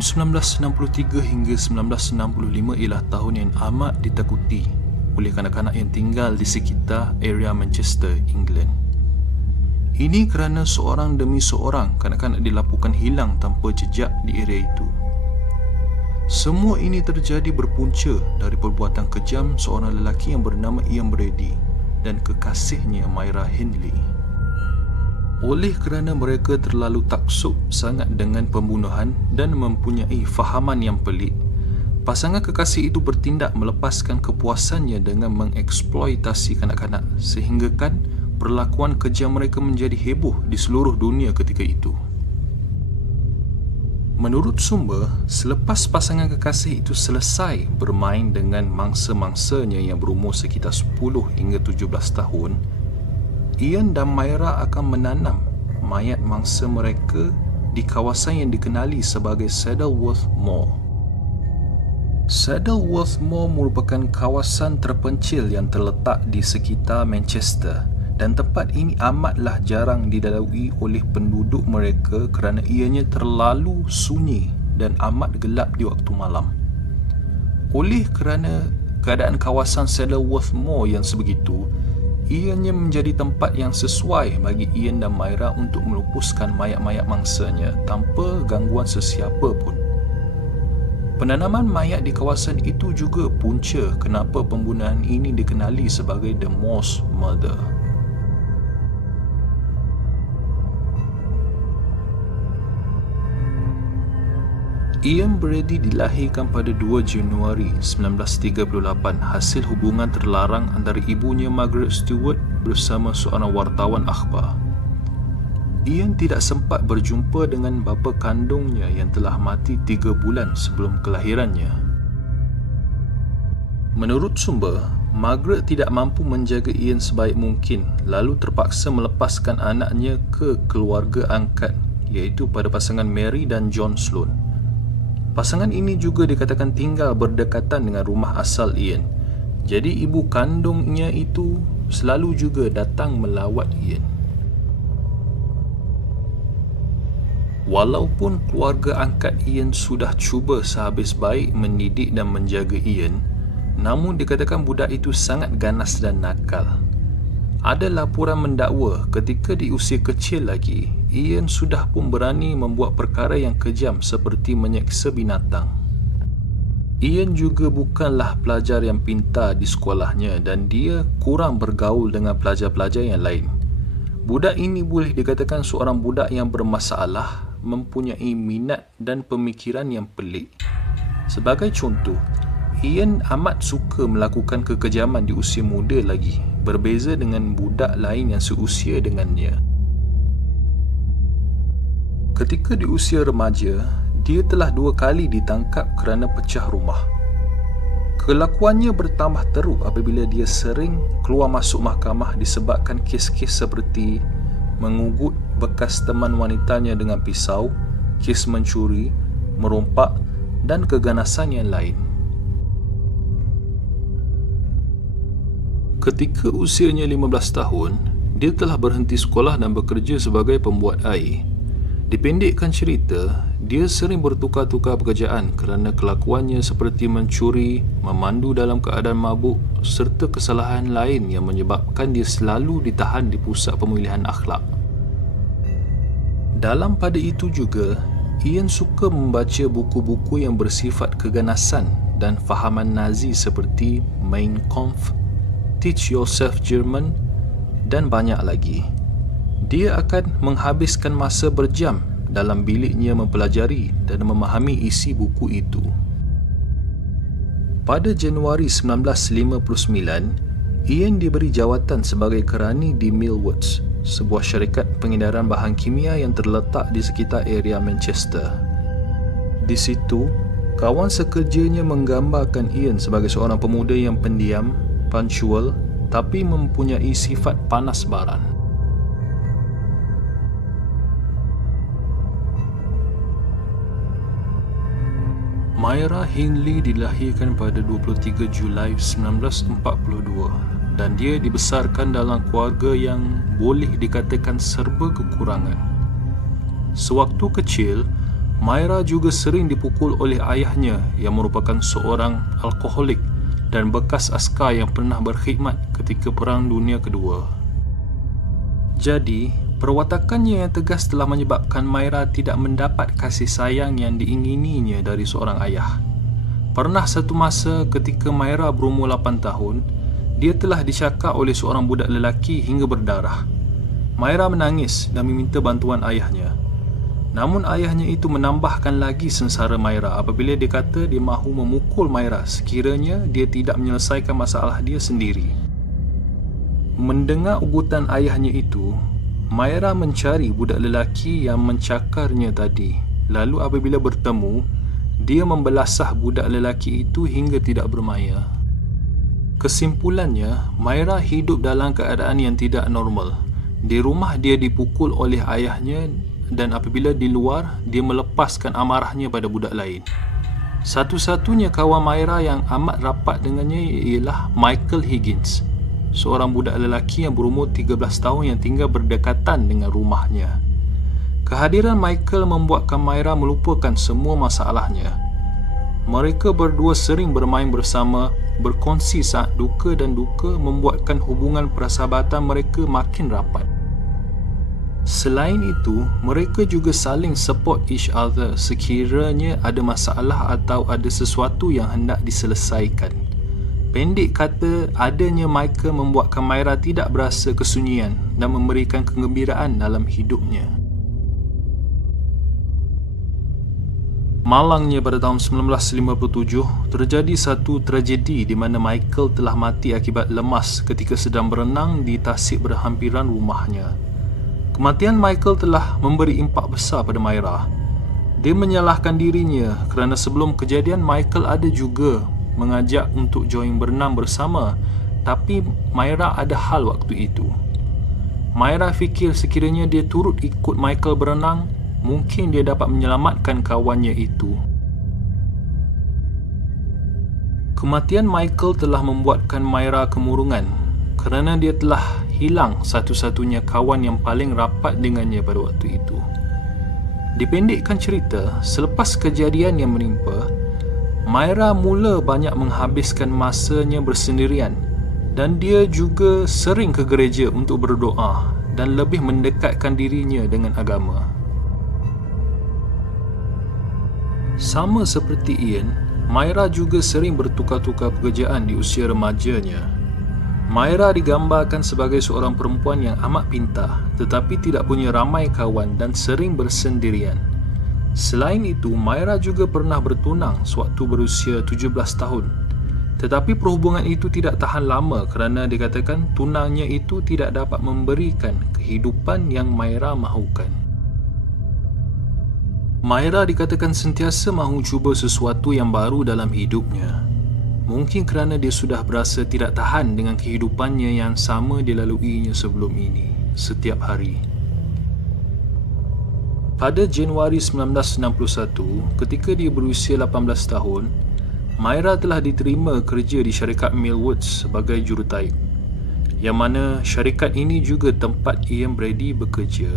Tahun 1963 hingga 1965 ialah tahun yang amat ditakuti oleh kanak-kanak yang tinggal di sekitar area Manchester, England. Ini kerana seorang demi seorang kanak-kanak dilaporkan hilang tanpa jejak di area itu. Semua ini terjadi berpunca dari perbuatan kejam seorang lelaki yang bernama Ian Brady dan kekasihnya Myra Hindley. Oleh kerana mereka terlalu taksub sangat dengan pembunuhan dan mempunyai fahaman yang pelik, pasangan kekasih itu bertindak melepaskan kepuasannya dengan mengeksploitasi kanak-kanak sehinggakan perlakuan kejam mereka menjadi heboh di seluruh dunia ketika itu. Menurut sumber, selepas pasangan kekasih itu selesai bermain dengan mangsa-mangsanya yang berumur sekitar 10 hingga 17 tahun, Ian dan Myra akan menanam mayat mangsa mereka di kawasan yang dikenali sebagai Saddleworth Moor. Saddleworth Moor merupakan kawasan terpencil yang terletak di sekitar Manchester dan tempat ini amatlah jarang dilalui oleh penduduk mereka kerana ianya terlalu sunyi dan amat gelap di waktu malam. Oleh kerana keadaan kawasan Saddleworth Moor yang sebegitu, ianya menjadi tempat yang sesuai bagi Ian dan Myra untuk melupuskan mayat-mayat mangsanya tanpa gangguan sesiapa pun. Penanaman mayat di kawasan itu juga punca kenapa pembunuhan ini dikenali sebagai The Moor's Murder. Ian Brady dilahirkan pada 2 Januari 1938 hasil hubungan terlarang antara ibunya Margaret Stewart bersama seorang wartawan akhbar. Ian tidak sempat berjumpa dengan bapa kandungnya yang telah mati 3 bulan sebelum kelahirannya. Menurut sumber, Margaret tidak mampu menjaga Ian sebaik mungkin lalu terpaksa melepaskan anaknya ke keluarga angkat iaitu pada pasangan Mary dan John Sloan. Pasangan ini juga dikatakan tinggal berdekatan dengan rumah asal Ian. Jadi ibu kandungnya itu selalu juga datang melawat Ian. Walaupun keluarga angkat Ian sudah cuba sehabis baik mendidik dan menjaga Ian, namun dikatakan budak itu sangat ganas dan nakal. Ada laporan mendakwa ketika di usia kecil lagi, Ian sudah pun berani membuat perkara yang kejam seperti menyeksa binatang. Ian juga bukanlah pelajar yang pintar di sekolahnya dan dia kurang bergaul dengan pelajar-pelajar yang lain. Budak ini boleh dikatakan seorang budak yang bermasalah, mempunyai minat dan pemikiran yang pelik. Sebagai contoh, Ian amat suka melakukan kekejaman di usia muda lagi, berbeza dengan budak lain yang seusia dengannya. Ketika di usia remaja, dia telah 2 kali ditangkap kerana pecah rumah. Kelakuannya bertambah teruk apabila dia sering keluar masuk mahkamah disebabkan kes-kes seperti mengugut bekas teman wanitanya dengan pisau, kes mencuri, merompak dan keganasan yang lain. Ketika usianya 15 tahun, dia telah berhenti sekolah dan bekerja sebagai pembuat air. Dipendekkan cerita, dia sering bertukar-tukar pekerjaan kerana kelakuannya seperti mencuri, memandu dalam keadaan mabuk serta kesalahan lain yang menyebabkan dia selalu ditahan di pusat pemulihan akhlak. Dalam pada itu juga, Ian suka membaca buku-buku yang bersifat keganasan dan fahaman Nazi seperti Mein Kampf, Teach Yourself German dan banyak lagi. Dia akan menghabiskan masa berjam dalam biliknya mempelajari dan memahami isi buku itu. Pada Januari 1959, Ian diberi jawatan sebagai kerani di Millwoods, sebuah syarikat pengedaran bahan kimia yang terletak di sekitar area Manchester. Di situ, kawan sekerjanya menggambarkan Ian sebagai seorang pemuda yang pendiam, punctual tapi mempunyai sifat panas baran. Myra Hindley dilahirkan pada 23 Julai 1942 dan dia dibesarkan dalam keluarga yang boleh dikatakan serba kekurangan. Sewaktu kecil, Myra juga sering dipukul oleh ayahnya yang merupakan seorang alkoholik dan bekas askar yang pernah berkhidmat ketika Perang Dunia Kedua. Jadi, perwatakannya yang tegas telah menyebabkan Myra tidak mendapat kasih sayang yang diingininya dari seorang ayah. Pernah satu masa ketika Myra berumur 8 tahun, dia telah dicakar oleh seorang budak lelaki hingga berdarah. Myra menangis dan meminta bantuan ayahnya. Namun ayahnya itu menambahkan lagi sengsara Myra apabila dia kata dia mahu memukul Myra sekiranya dia tidak menyelesaikan masalah dia sendiri. Mendengar ugutan ayahnya itu, Myra mencari budak lelaki yang mencakarnya tadi. Lalu apabila bertemu, dia membelasah budak lelaki itu hingga tidak bermaya. Kesimpulannya, Myra hidup dalam keadaan yang tidak normal. Di rumah dia dipukul oleh ayahnya dan apabila di luar, dia melepaskan amarahnya pada budak lain. Satu-satunya kawan Myra yang amat rapat dengannya ialah Michael Higgins, seorang budak lelaki yang berumur 13 tahun yang tinggal berdekatan dengan rumahnya. Kehadiran Michael membuatkan Myra melupakan semua masalahnya. Mereka berdua sering bermain bersama, berkongsi saat duka dan duka membuatkan hubungan persahabatan mereka makin rapat. Selain itu, mereka juga saling support each other sekiranya ada masalah atau ada sesuatu yang hendak diselesaikan. Pendek kata, adanya Michael membuatkan Myra tidak berasa kesunyian dan memberikan kegembiraan dalam hidupnya. Malangnya pada tahun 1957, terjadi satu tragedi di mana Michael telah mati akibat lemas ketika sedang berenang di tasik berhampiran rumahnya. Kematian Michael telah memberi impak besar pada Myra. Dia menyalahkan dirinya kerana sebelum kejadian Michael ada juga mengajak untuk join berenang bersama, tapi Myra ada hal waktu itu. Myra fikir sekiranya dia turut ikut Michael berenang, mungkin dia dapat menyelamatkan kawannya itu. Kematian Michael telah membuatkan Myra kemurungan kerana dia telah hilang satu-satunya kawan yang paling rapat dengannya pada waktu itu. Dipendekkan cerita, selepas kejadian yang menimpa, Myra mula banyak menghabiskan masanya bersendirian dan dia juga sering ke gereja untuk berdoa dan lebih mendekatkan dirinya dengan agama. Sama seperti Ian, Myra juga sering bertukar-tukar pekerjaan di usia remajanya. Myra digambarkan sebagai seorang perempuan yang amat pintar tetapi tidak punya ramai kawan dan sering bersendirian. Selain itu, Myra juga pernah bertunang sewaktu berusia 17 tahun. Tetapi perhubungan itu tidak tahan lama kerana dikatakan tunangnya itu tidak dapat memberikan kehidupan yang Myra mahukan. Myra dikatakan sentiasa mahu cuba sesuatu yang baru dalam hidupnya. Mungkin kerana dia sudah berasa tidak tahan dengan kehidupannya yang sama dilaluinya sebelum ini, setiap hari. Pada Januari 1961, ketika dia berusia 18 tahun, Myra telah diterima kerja di syarikat Millwoods sebagai jurutaib, yang mana syarikat ini juga tempat Ian Brady bekerja.